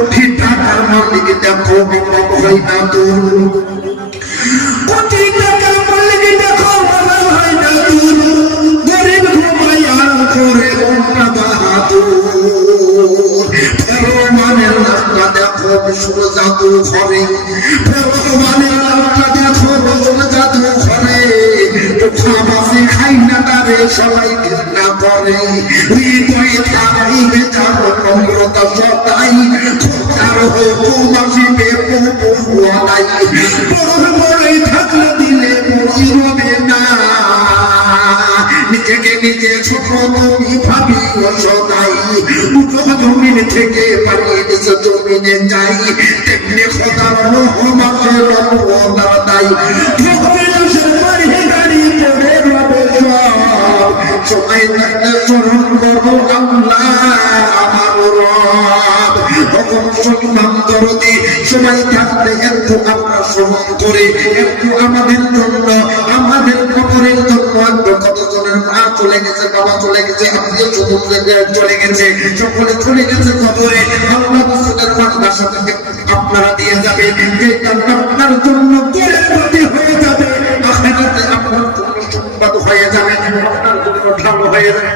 কোটি টাকার মালিক দেখো বাবা হয় না তোর, কোটি টাকার মালিক দেখো বাবা হয় না তোর, গরিব ঘুমাই আর করে মনটা বাহাদুর। ফেরোমানের রাস্তা দেখো বিষ্ণ জাদু ঘরে, ফেরোমানের রাস্তা দেখো বিষ্ণ জাদু ঘরে, খাবাসে খাই না তারে সবাই ঘৃণা করে, হৃদয়ে তারাই বেচার নম্রতা সদাই, খোদার হুকুম আসিবে বহুয়ালাই, বড় বড়ই থাকলে দিলে বড়ই রবে না, নিজেকে নিজে ছোট তুমি ভাবি সদাই, উঠো জমিন থেকে পানিয়ে নিচে জমিনে যাই, তেমনি খোদার রহমতে রহমতার দাই, সবাই থাকতে স্মরণ করো আল্লাহ আমার রব, তখন সম্মান দরদি সবাই থাকতে একটু আমরা স্মরণ করে, একটু আমাদের জন্য আমাদের কবরের জন্য, কতজনের মা চলে গেছে, বাবা চলে গেছে, আত্মীয় স্বজন চলে গেছে, সকলে চলে গেছে কবরে, আল্লাহ রাসূলের ভাষা থেকে আপনারা দিয়ে যাবে, যেটা আপনার জন্য কিয়ামতে হয়ে যাবে, আখিরাতে আপনার জন্য সংবাদ হয়ে যাবে, আপনার জন্য ভালো হয়ে যাবে।